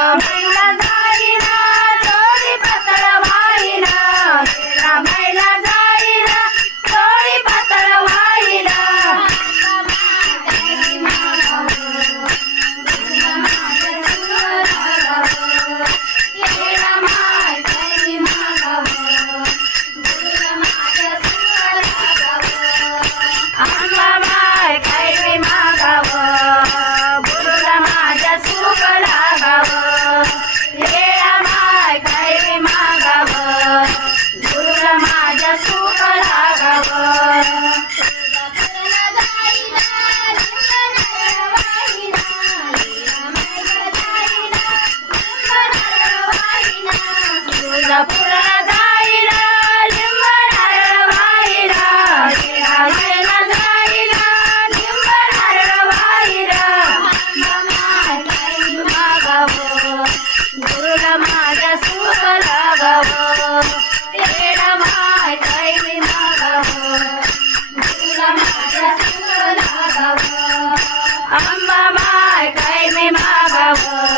I'm bring my काय काय मी मागावं